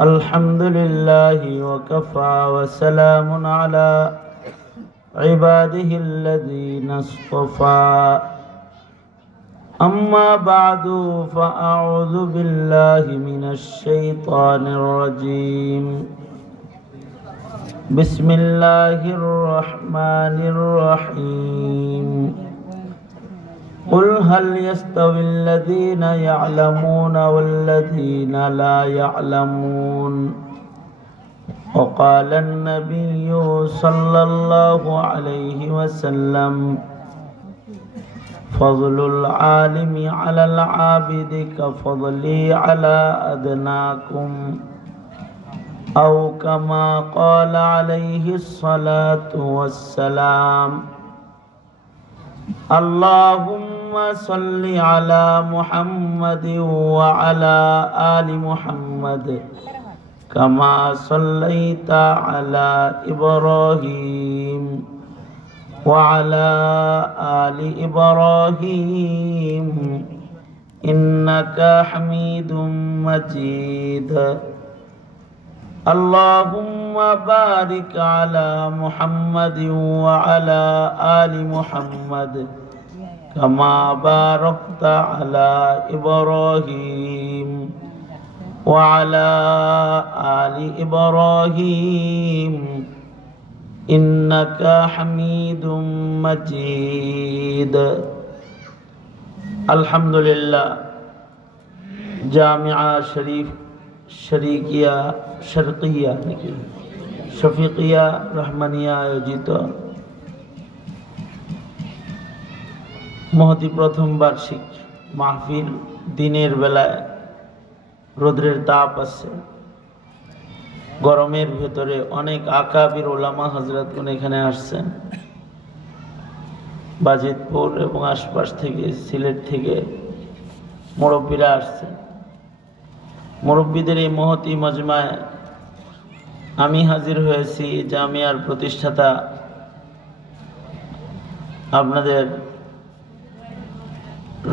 الحمد لله وكفى وسلام على عباده الذين اصطفى أما بعد فأعوذ بالله من الشيطان الرجيم بسم الله الرحمن الرحيم قل هل يستوي الذين يعلمون والذين لا يعلمون وقال النبي صلى الله عليه وسلم فضل العالم على العابد كفضلي على أدناكم أو كما قال عليه الصلاة والسلام اللهم صل على محمد وعلى آل محمد كما صليت على إبراهيم وعلى آل إبراهيم إنك حميد مجيد اللهم بارك على محمد وعلى آل محمد كما باركت على إبراهيم وعلى آل إبراهيم إنك حميد مجيد الحمد لله জামিয়া শরীফ শরিকিয়া শরকিয়া শফিকিয়া রহমানিয়া আয়োজিত মহতি প্রথম বার্ষিক মাহফিল দিনের বেলায় রোদ্রের তাপ আছে, গরমের ভেতরে অনেক আকাবির ওলামা হযরতগণ এখানে আসছেন। বাজিতপুর এবং আশপাশ থেকে, সিলেট থেকে মুরব্বীরা আসছেন। মুরব্বীদের এই মহতি মজমায় আমি হাজির হয়েছি জামিয়ার প্রতিষ্ঠাতা আপনাদের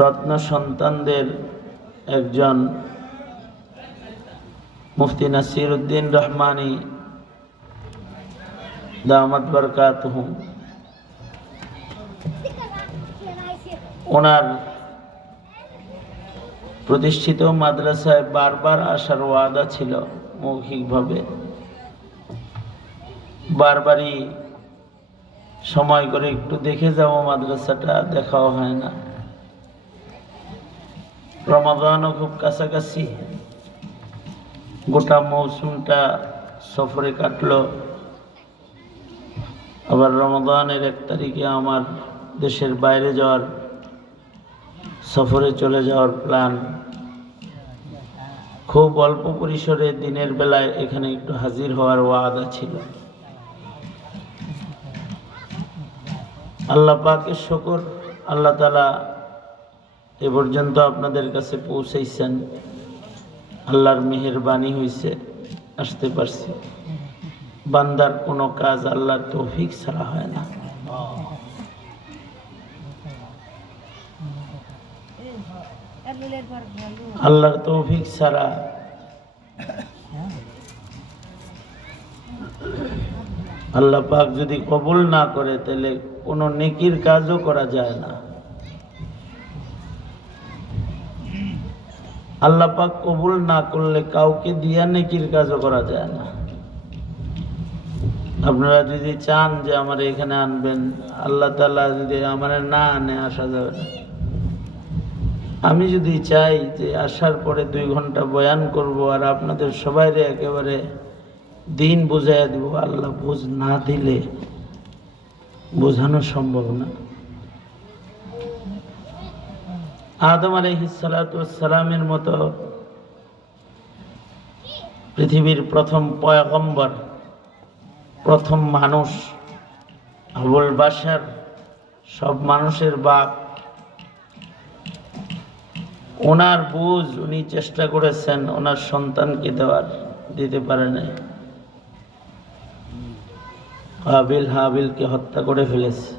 রত্ন সন্তানদের একজন মুফতি নাসির উদ্দিন রহমানী দামাত বরকাতুহুম, ওনার প্রতিষ্ঠিত মাদ্রাসায় বারবার আসার ওয়াদা ছিল। মৌখিকভাবে বারবারই সময় করে একটু দেখে যাব মাদ্রাসাটা, দেখাও হয় না। রমাদানও খুব কাছাকাছি, গোটা মৌসুমটা সফরে কাটলো। আবার রমাদানের 1 তারিখে আমার দেশের বাইরে যাওয়ার, সফরে চলে যাওয়ার প্ল্যান। খুব অল্প পরিসরে দিনের বেলায় এখানে একটু হাজির হওয়ার ওয়াদা ছিল। আল্লাহ পাকের শুকর, আল্লাহ তাআলা এ পর্যন্ত আপনাদের কাছে পৌঁছাইছেন। আল্লাহর মেহেরবানি হয়েছে, আসতে পারছি। বান্দার কোনো কাজ আল্লাহর তৌফিক ছাড়া হয় না। আল্লাহর তৌফিক ছাড়া আল্লাহ পাক যদি কবুল না করে তাহলে কোনো নেকির কাজও করা যায় না। আল্লাহ পাক কবুল না করলে কাউকে দিয়া নেকির কাজও করা যায় না। আপনারা যদি চান যে আমার এখানে আনবেন, আল্লাহ তাআলা যদি আমার না আনে আসা যাবে না। আমি যদি চাই যে আসার পরে 2 ঘন্টা বয়ান করব আর আপনাদের সবাইরে একেবারে দিন বুঝাইয়া দিব, আল্লাহ বুঝ না দিলে বোঝানো সম্ভব না। আদম আলাইহিস সালাতু ওয়াস সালামের মতো পৃথিবীর প্রথম পয়গম্বর, প্রথম মানুষ, আবুল বাশার, সব মানুষের বাপ, ওনার বুঝ উনি চেষ্টা করেছেন ওনার সন্তানকে দেওয়ার, দিতে পারে নাই। কাবিল হাবিলকে হত্যা করে ফেলেছে।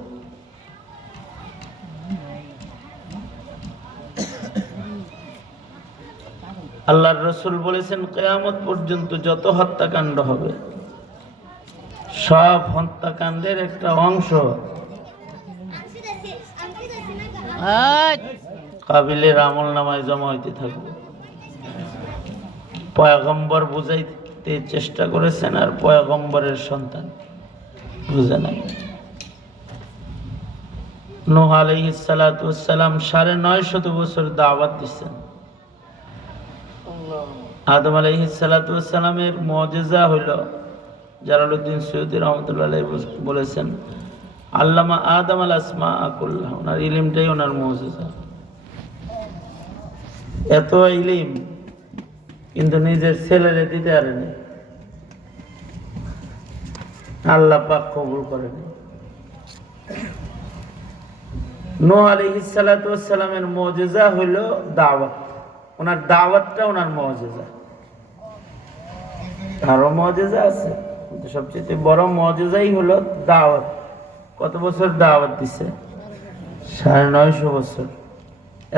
আল্লাহর রসুল বলেছেন কিয়ামত পর্যন্ত যত হত্যাকাণ্ড হবে সব হত্যাকাণ্ডের একটা অংশ কাবিলের আমল নামায় জমা হইতে থাকবে। পয়গম্বর বুঝাইতে চেষ্টা করেছেন আর পয়গম্বরের সন্তান বুঝে নাই। নূহ আলাইহিস সালাতু ওয়াস সালাম ৯৫০ বছর দাওয়াত দিচ্ছেন। আদম আলাইহিস সালাতু ওয়াস সালামের মুজিজা হইল, জালালউদ্দিন সৈয়দী রহমাতুল্লাহ আলাইহি বলেছেন আল্লামা আদম আল আসমা কুল্লাহ, ওনার ইলমটাই ওনার মুজিজা। এত ইলম কিন্তু নিজের ছেলেরে দিতে পারেনি, আল্লাহ পাক কবুল করেনি। নূহ আলাইহিস সালাতু ওয়াস সালামের মুজিজা হইল দাওয়াত, ওনার দাওয়াতটা ওনার মুজিজা। আরো মুজিজা আছে কিন্তু সবচেয়ে বড় মুজিজাই হলো দাওয়াত। কত বছর দাওয়াত দিছে? ৯৫০ বছর।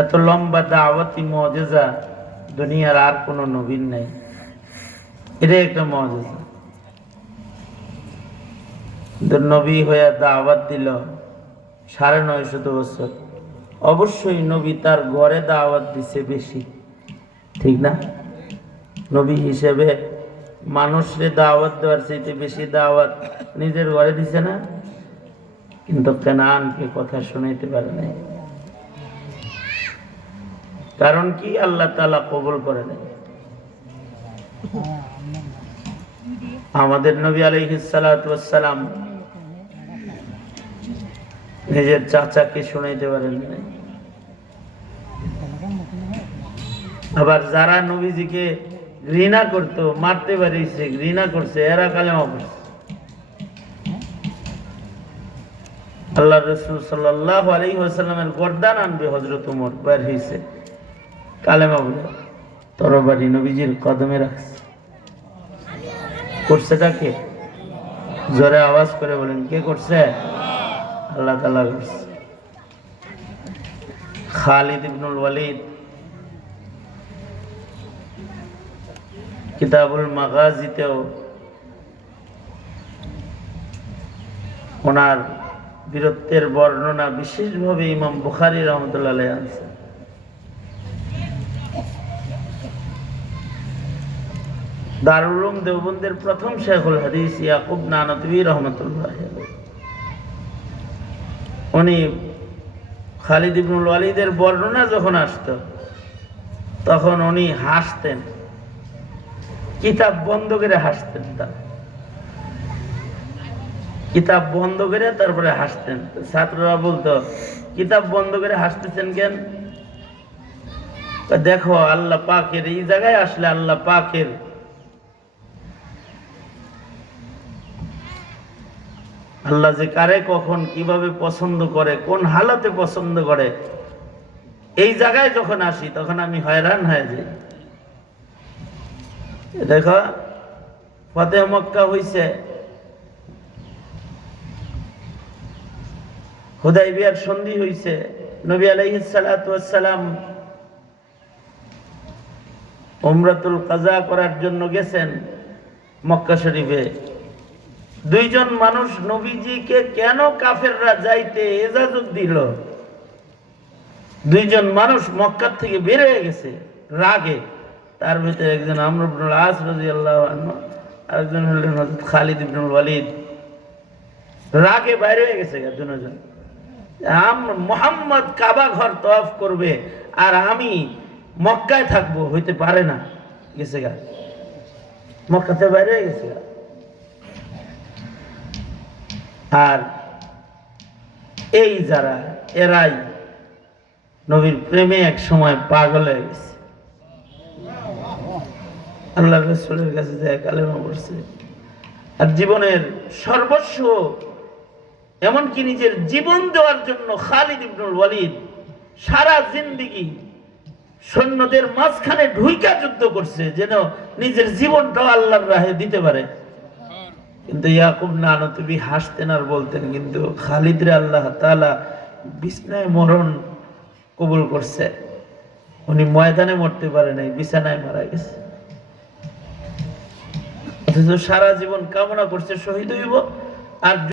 এত লম্বা দাওয়াতি মুজিজা দুনিয়ার আর কোনো নবীর নাই, এটা একটা মুজিজা। নবী হয়ে দাওয়াত দিল ৯৫০ বছর। অবশ্যই নবী তার ঘরে দাওয়াত দিছে বেশি, ঠিক না? নবী হিসেবে মানুষরে দাওয়াত দেওয়ার চাইতে বেশি দাওয়াত নিজের ঘরে দিছে না? কিন্তু কেনানকে কথা শুনাইতে পারে নাই। কারণ কি? আল্লাহ তাআলা কবুল করে নাই। আমাদের নবী আলাইহিস সালাতু ওয়াস সালাম নিজের চাচাকে শুনাইতে পারেন নাই। আবার যারা নবীজিকে ঘৃণা করতো, মারতে পারিছে, ঘৃণা করছে, এরা কালেমা পড়ছে। আল্লাহ রাসূল সাল্লাল্লাহু আলাইহি ওয়াসাল্লামের গর্দান আনবে হযরত ওমর, বের হইছে কালেমা বলে, তরবারি নবীজির কদমে রাখছে। করছেটা কে? জোরে আওয়াজ করে বলেন, কে করছে? আল্লাহ তাআলা করছে। খালিদ ইবনুল ওয়ালিদ কিতাবুল মাগাজিতেও ওনার বীরত্বের বর্ণনা বিশেষভাবে ইমাম বুখারী রহমাতুল্লাহ আলাইহি আনছেন। দারুল উলুম দেওবন্দের প্রথম শেখুল হাদিস ইয়াকুব নানতবী রহমাতুল্লাহ আলাইহি, উনি খালিদ ইবনুল ওয়ালিদের বর্ণনা যখন আসতো তখন উনি হাসতেন, কিতাব বন্ধ করে হাসতেন। কিতাব বন্ধ করে তারপরে হাসতেন। ছাত্ররা বলতো, কিতাব বন্ধ করে হাসতেছেন কেন? দেখো আল্লাহ পাকের এই জায়গায় আসলে আল্লাহ পাকের আল্লাহ যে কারে কখন কিভাবে পছন্দ করে, কোন হালতে পছন্দ করে, এই জায়গায় যখন আসি তখন আমি হয়রান হয়ে যাই। দেখো ফতেহ মক্কা হইছে, হুদাইবিয়ার সন্ধি হইছে, নবী আলাইহিস সালাতু ওয়াস সালাম উমরাতুল কাজা করার জন্য গেছেন মক্কা শরীফে। দুইজন মানুষ নবীজিকে কেন কাফেররা যাইতে ইজাজত দিল? দুইজন মানুষ মক্কা থেকে বের হয়ে গেছে রাগে। তার ভিতরে একজন আমর ইবনুল আস রাদিয়াল্লাহু আনহু, আরেকজন হলেন হযরত খালিদ ইবনুল ওয়ালিদ। রাগে বাইরে হয়ে গেছে দুজন। মুহাম্মদ কাবা ঘর তওয়াফ করবে আর আমি মক্কায় থাকবো, হইতে পারে না। গেছে গা, মক্কাতে বাইরে হয়ে গেছে গা। আর এই যারা, এরাই নবীর প্রেমে এক সময় পাগল হয়ে গেছে, আল্লাহ রাসূলের কাছে যায় কালেমা পড়ছে। আর জীবনের সর্বস্ব, এমনকি নিজের জীবন দেওয়ার জন্য খালিদ ইবনুল ওয়ালিদ সারা জিন্দেগি সৈন্যদের মাঝখানে ঢুইকা যুদ্ধ করছে, যেন নিজের জীবনটাও আল্লাহর রাহে দিতে পারে। কিন্তু ইয়াকুব নানতবী হাসতেন আর বলতেন, কিন্তু খালিদরে আল্লাহ তাআলা বিছনায় মরণ কবুল করছে। উনি ময়দানে মরতে পারে নাই, বিছানায় মারা গেছে। অথচ সারা জীবন কামনা করছে শহীদ হইব, আর